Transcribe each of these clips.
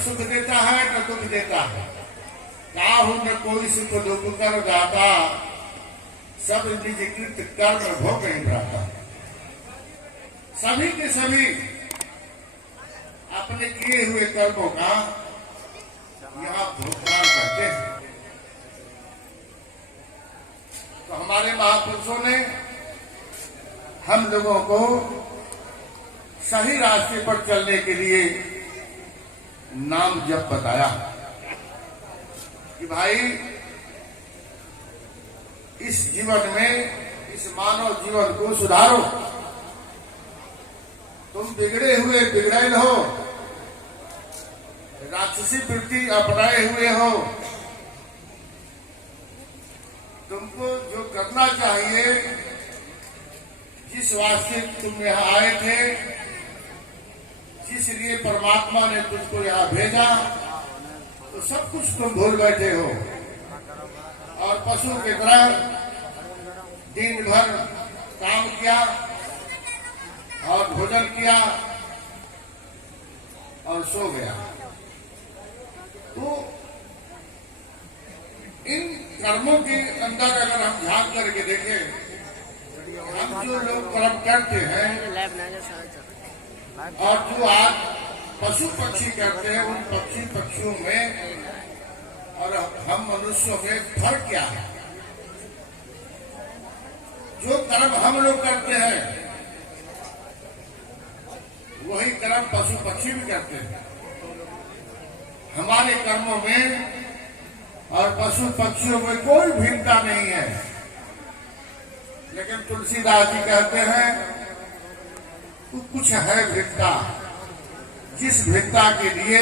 सुख देता है न दुख देता है। काहू न कोई सुख दुख कर जाता, सब निज कृत कर्म भोग नहीं प्राता। सभी के सभी अपने किए हुए कर्मों का यहाँ भुगतान करते हैं। तो हमारे महापुरुषों ने हम लोगों को सही रास्ते पर चलने के लिए नाम जप बताया कि भाई इस जीवन में, इस मानव जीवन को सुधारो। तुम बिगड़े हुए बिगड़ैल हो, राक्षसी वृत्ति अपनाए हुए हो। तुमको जो करना चाहिए, जिस वास्ते तुम यहाँ आए थे, जिसलिए परमात्मा ने तुझको यहाँ भेजा, तो सब कुछ तुम भूल बैठे हो और पशु की तरह दिन भर काम किया और भोजन किया और सो गया। तो इन कर्मों के अंदर अगर हम ध्यान करके देखें, हम जो लोग कर्म करते हैं और जो आज पशु पक्षी करते हैं, उन पक्षी पक्षियों में और हम मनुष्यों में फर्क क्या है? जो कर्म हम लोग करते हैं वही कर्म पशु पक्षी भी करते हैं। हमारे कर्मों में और पशु पक्षियों में कोई भिन्नता नहीं है। लेकिन तुलसीदास जी कहते हैं कुछ है भिन्नता, जिस भिन्नता के लिए,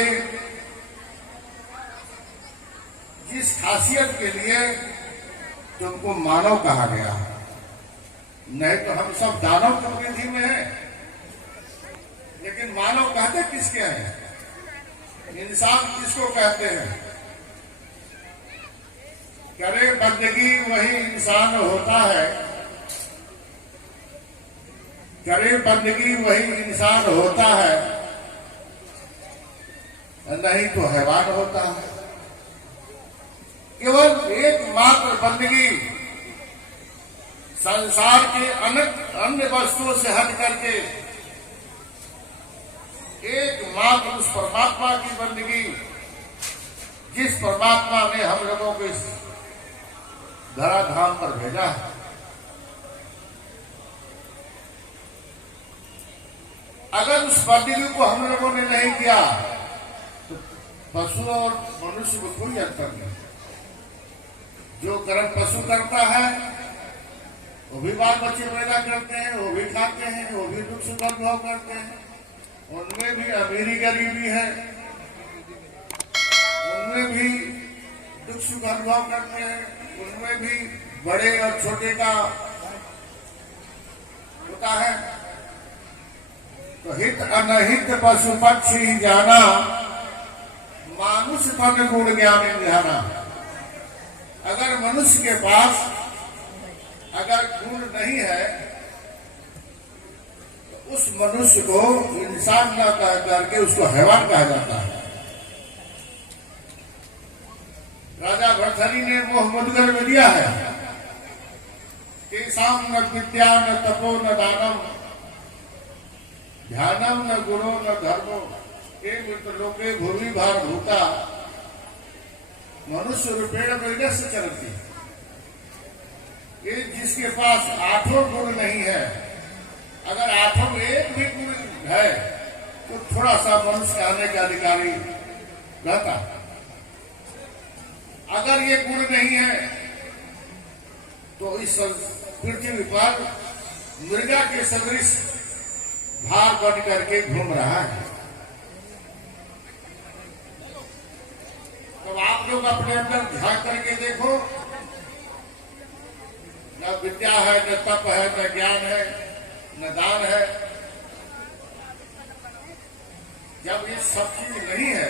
जिस खासियत के लिए तुमको मानव कहा गया। नहीं तो हम सब दानव प्रवृत्ति में हैं, लेकिन मानव कहते किसके हैं? इंसान किसको कहते हैं? करे बंदगी वही इंसान होता है, करे बंदगी वही इंसान होता है, नहीं तो हैवान होता है। केवल एकमात्र बंदगी संसार के अन्य वस्तुओं से हट करके एकमात्र उस परमात्मा की बंदगी, जिस परमात्मा ने हम लोगों को इस धराधाम पर भेजा है। अगर उस बंदगी को हम लोगों ने नहीं किया तो पशु और मनुष्य को कोई अंतर नहीं। जो कर्म पशु करता है वो भी बाल बच्चे पैदा करते हैं, वो भी खाते हैं, वो भी दुख सुख अनुभव करते हैं। उनमें भी अमीरी गरीबी है, उनमें भी दुख सुख अनुभव करते हैं, उनमें भी बड़े और छोटे का होता है। तो हित अनहित पशु पक्षी जाना, मानुष तन गुण ज्ञान ध्याना। अगर मनुष्य के पास अगर गुण नहीं है तो उस मनुष्य को इंसान न कह करके उसको हैवान कहा जाता है। राजा भर्तृहरि ने मोह मुद्गर में दिया है कि साम न विद्या न तपो न दानम, ध्यानम न गुणो न धर्मो, के मृत लोके भूमि भार भूता, मनुष्य रूपेण मृगस्य चरति। ये जिसके पास आठों गुण नहीं है, अगर आठों में एक भी गुण है तो थोड़ा सा मनुष्य कहने का अधिकारी रहता। अगर ये गुण नहीं है तो इस पृथ्वी पर मृगा के सदृश भार बन करके घूम रहा है। तो आप लोग अपने अंदर ध्यान करके देखो, न विद्या है, न तप है, न ज्ञान है, न दान है। जब ये सब चीज नहीं है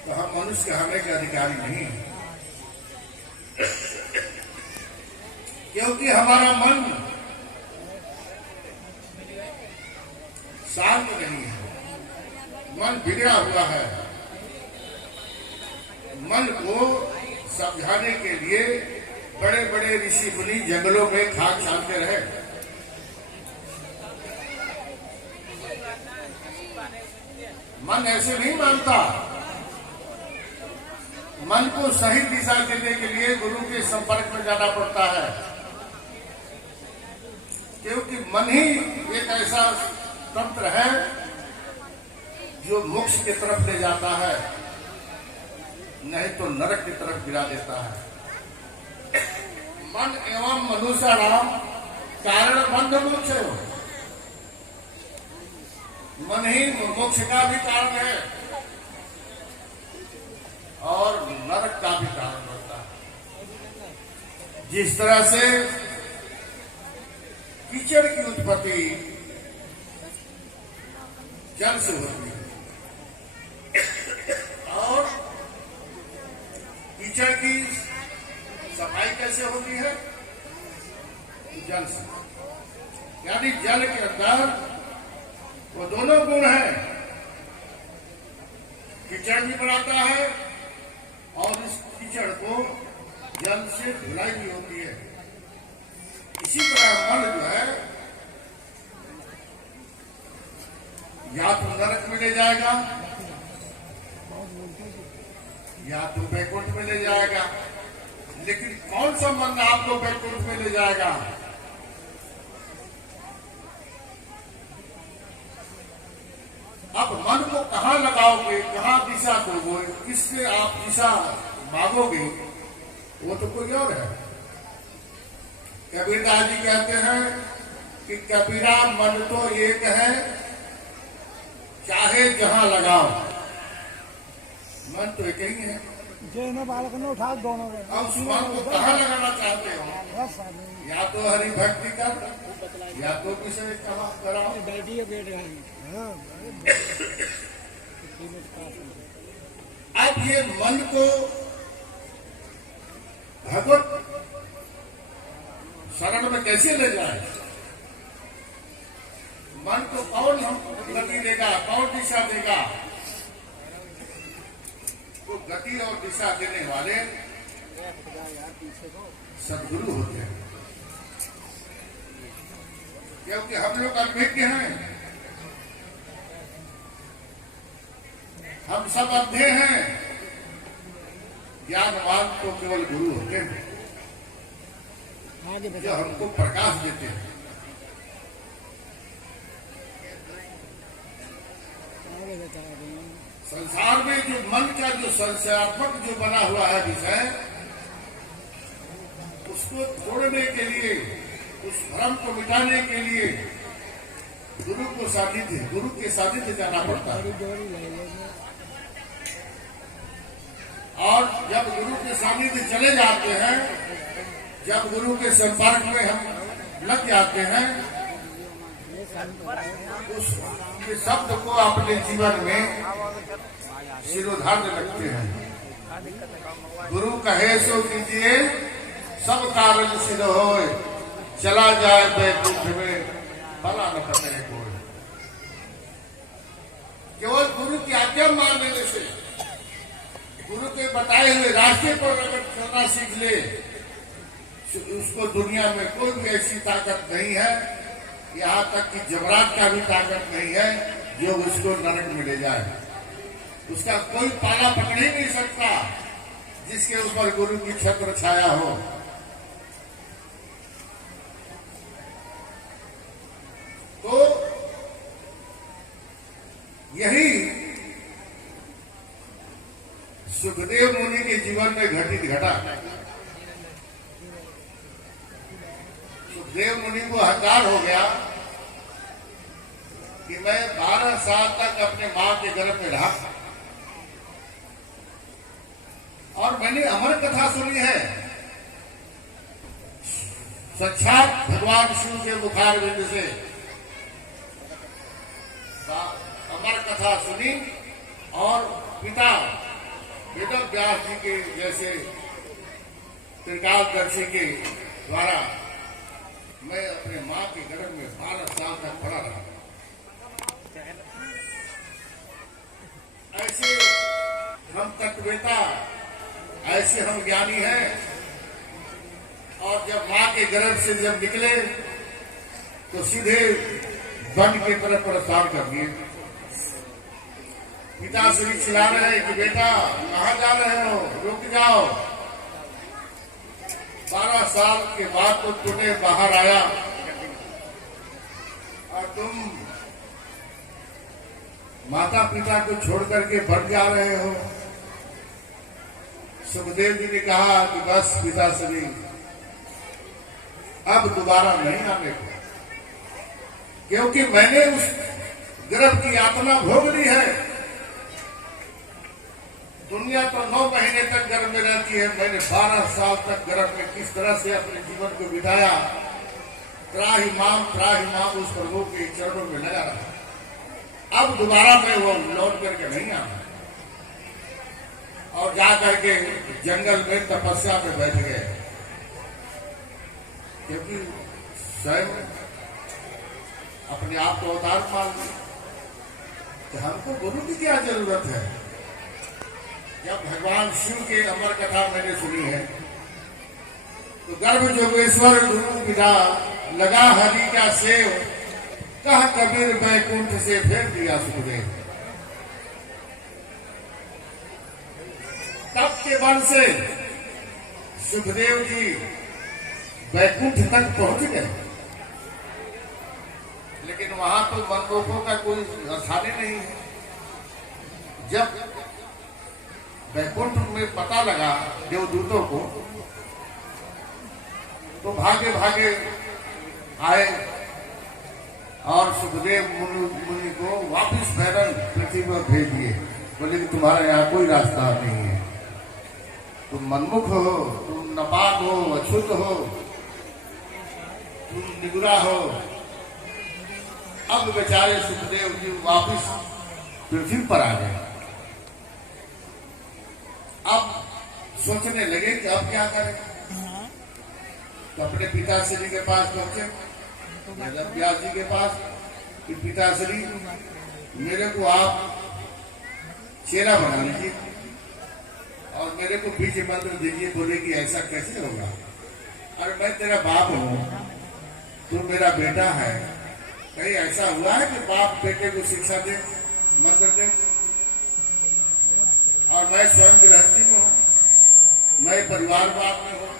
तो हम मनुष्य कहने के अधिकारी नहीं है। क्योंकि हमारा मन शांत नहीं है। मन बिगड़ा हुआ है। मन को समझाने के लिए बड़े बड़े ऋषि मुनि जंगलों में खाक छानते रहे। मन ऐसे नहीं मानता। मन को सही दिशा देने के लिए गुरु के संपर्क में जाना पड़ता है, क्योंकि मन ही एक ऐसा तंत्र है जो मोक्ष की तरफ ले जाता है, नहीं तो नरक की तरफ गिरा देता है। मन एवं मनुष्याणाम कारण बंध मोक्ष हो। मन ही मोक्ष का भी कारण है और नरक का भी कारण बनता है। जिस तरह से कीचड़ की उत्पत्ति जल से होती है और कीचड़ की सफाई कैसे होती है? जल से। यानी जल के अंदर वो दोनों गुण हैं, कीचड़ भी बनाता है और इस कीचड़ को जल से धुलाई भी होती है। इसी तरह मन जो है या तो नरक में ले जाएगा या तो बैकुंठ में ले जाएगा। लेकिन कौन सा मन आपको बैकुंठ में ले जाएगा? अब मन को कहाँ लगाओगे, कहाँ दिशा दोगे, किससे आप दिशा मांगोगे, वो तो कोई और है। कबीरदास जी कहते हैं कि कबीरा मन तो एक है, चाहे जहां लगाओ। मन तो एक ही है। बालक ने उठा दोनों अब उस मन को कहाँ लगाना चाहते हो? या तो हरि भक्ति कर या तो किसी कराओ। अब ये मन को भगवत शरण में कैसे ले जाए? मन को कौन हम गति देगा, कौन दिशा देगा? तो गति और दिशा देने वाले सदगुरु होते हैं, क्योंकि हम लोग अभिज्ञ हैं, हम सब अंधे हैं। ज्ञानवान तो केवल गुरु होते हैं जो हमको प्रकाश देते हैं। संसार में जो मन का जो संशयात्मक जो बना हुआ है विषय, उसको छोड़ने के लिए, उस भ्रम को मिटाने के लिए गुरु के सानिध्य जाना पड़ता है। और जब गुरु के सानिध्य चले जाते हैं, जब गुरु के संपर्क में हम लग जाते हैं, उस शब्द को अपने जीवन में शिरोधार्य रखते हैं। गुरु कहे सो कीजिए, सब कारण सिद्ध होए, चला जाए बैकुंठ में, भला न करे कोई। केवल गुरु की आज्ञा मान लेने से, गुरु के बताए हुए रास्ते पर अगर चलना सीख ले, उसको दुनिया में कोई भी ऐसी ताकत नहीं है, यहाँ तक कि जबरात का भी ताकत नहीं है जो उसको नरक में ले जाए। उसका कोई पाला पकड़ ही नहीं सकता जिसके ऊपर गुरु की छत्र छाया हो। तो यही सुखदेव मुनि के जीवन में घटित घटा। सुखदेव मुनि को अहंकार हो गया कि मैं 12 साल तक अपने मां के गर्भ में रहा और मैंने अमर कथा सुनी है। साक्षात भगवान शिव के मुखारविंद से अमर कथा सुनी और पिता वेद व्यास जी के जैसे त्रिकालदर्शी के द्वारा मैं अपने मां के गर्भ में 12 साल तक पड़ा रहा। ऐसे हम तत्ववेता, ऐसे हम ज्ञानी हैं। और जब मां के गर्भ से जब निकले तो सीधे वन की तरफ प्रस्थान कर दिए। पिताश्री चिल्ला रहे कि बेटा कहां जा रहे हो, रुक जाओ। 12 साल के बाद तो तुम्हें बाहर आया और तुम माता पिता को छोड़ करके बढ़ जा रहे हो। सुखदेव जी ने कहा कि बस पिताश्री अब दोबारा नहीं आने को, क्योंकि मैंने उस गर्भ की यातना भोग ली है। दुनिया तो 9 महीने तक गर्भ में रहती है, मैंने 12 साल तक गर्भ में किस तरह से अपने जीवन को बिताया। त्राहि माम उस प्रभु के चरणों में लगा रहा। अब दोबारा मैं वो लौट करके नहीं आऊंगा। और जा करके जंगल में तपस्या में बैठ गए, क्योंकि स्वयं अपने आप को अवतार मान लिया कि हमको गुरु की क्या जरूरत है। जब भगवान शिव के अमर कथा मैंने सुनी है तो गर्भ जोगेश्वर गुरु विदा लगा हरि का सेव, कह कबीर बैकुंठ से फेर दिया सुखदेव। तप के बल से सुखदेव जी बैकुंठ तक पहुंच गए, लेकिन वहां तो मनोरथों का कोई स्थान ही नहीं है। जब बैकुंठ में पता लगा देवदूतों को तो भागे भागे आए और सुखदेव मुनि को वापिस पैदल पृथ्वी पर भेज दिए। बोले कि तुम्हारा यहाँ कोई रास्ता नहीं है, तुम मनमुख हो, तुम नापाक हो, अछूत हो, तुम निगुरा हो। अब बेचारे सुखदेव जी वापिस पृथ्वी पर आ गए। अब सोचने लगे कि अब क्या करें। तो अपने पिताश्री के पास पहुंचे, व्यास जी के पास, कि पिताश्री मेरे को आप चेला बना लीजिए और मेरे को बीज मंत्र दीजिए। बोले कि ऐसा कैसे होगा, अरे मैं तेरा बाप हूं, तू मेरा बेटा है, कहीं ऐसा हुआ है कि बाप बेटे को शिक्षा दे, मंत्र दे। और मैं स्वयं गृहस्थी में हूं, मैं परिवार बाप में हूं,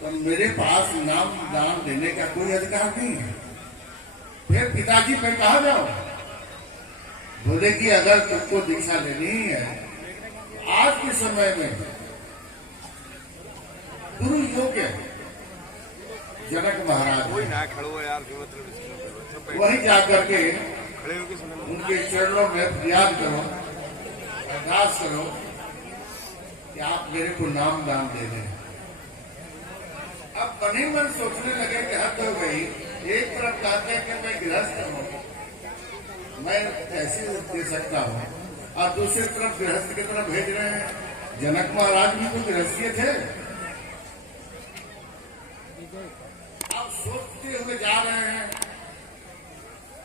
तो मेरे पास नाम दान देने का कोई अधिकार नहीं है। फिर पिताजी पे कहा जाओ। बोले कि अगर तुमको दीक्षा लेनी ही है, आज के समय में गुरु योग्य जनक महाराज वही जाकर के उनके चरणों में फरियाद करो, अरदास करो कि आप मेरे को नाम दान दे दें। अब मन ही मन सोचने लगे कि हद हो गई। एक तरफ कहते हैं कि मैं गृहस्थ हूं, मैं कैसे दे सकता हूं, और दूसरी तरफ गृहस्थ की तरफ भेज रहे हैं। जनक महाराज भी तो गृहस्थी थे। अब सोचते हुए जा रहे हैं।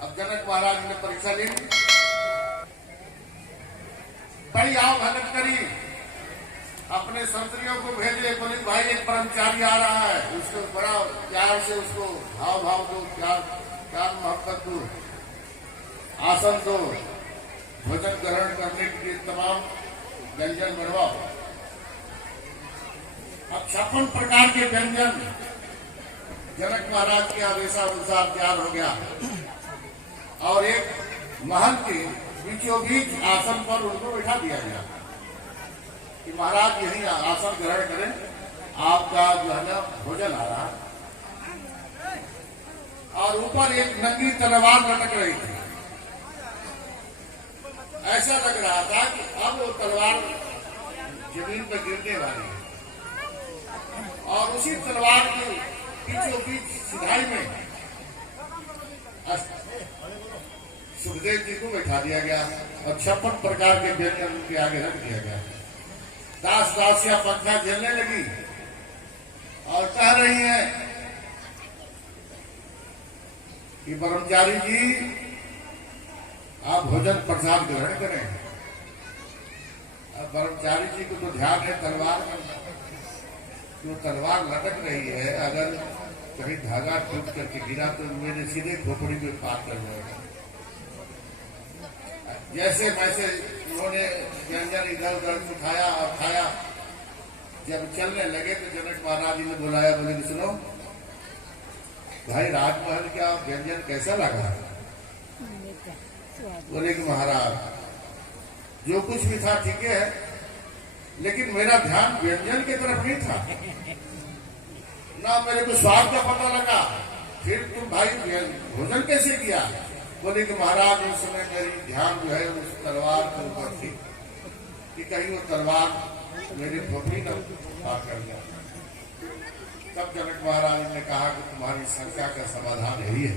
अब जनक महाराज ने परीक्षा ली, बड़ी आओ भगत करी, अपने संतरियों को भेजे। बोले भाई एक कर्मचारी आ रहा है, उसको बड़ा प्यार से उसको भाव दो, प्यार मोहब्बत दो, आसन दो, भोजन ग्रहण करने के लिए तमाम व्यंजन बनवाओ। अब 56 प्रकार के व्यंजन जनक महाराज के आदेशानुसार तैयार हो गया और एक महल के बीचों बीच आसन पर उनको बैठा दिया गया कि महाराज यही आसन ग्रहण करें, आपका जो है ना भोजन आ रहा है। और ऊपर एक नंगी तलवार लटक रही थी। ऐसा लग रहा था कि अब वो तलवार जमीन पर गिरने वाली है। और उसी तलवार के बीचों बीच सिधाई में सुखदेव जी को बैठा दिया गया और 56 प्रकार के व्यंजन उनके आगे रख दिया गया। दास दासियां पंखा झेलने लगी और कह रही हैं कि ब्रह्मचारी जी आप भोजन प्रसाद ग्रहण करें। अब ब्रह्मचारी जी को तो ध्यान है तलवार में, जो तलवार लटक रही है, अगर कहीं धागा टूट करके गिरा तो मेरे सीधे खोपड़ी में पार कर जाएगा। जैसे वैसे उन्होंने व्यंजन इधर उधर उठाया और खाया। जब चलने लगे तो जनक महाराज जी ने बुलाया, बोले कि सुनो भाई, राजमहल का व्यंजन कैसा लगा? बोले कि महाराज जो कुछ भी था ठीक है, लेकिन मेरा ध्यान व्यंजन की तरफ नहीं था ना, मेरे को स्वाद का पता लगा। फिर तुम भाई भोजन कैसे किया? बोले कि महाराज उस समय मेरी ध्यान जो है उस तलवार के ऊपर थी कि कहीं वो तलवार मेरी खोपड़ी न पार कर गया। तब जनक महाराज ने कहा कि तुम्हारी शंका का समाधान यही है।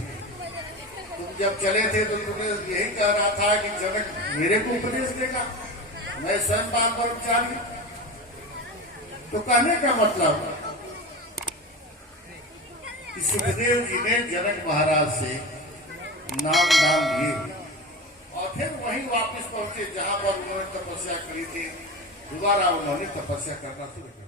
तुम जब चले थे तो तुम्हें यही कह रहा था कि जनक मेरे को उपदेश देगा, मैं स्वयं ब्रह्मचारी। तो कहने का मतलब कि सुखदेव जी ने जनक महाराज से नाम लिए और फिर वहीं वापस पहुंचे जहां पर उन्होंने तपस्या करी थी। दोबारा उन्होंने तपस्या करना शुरू किया।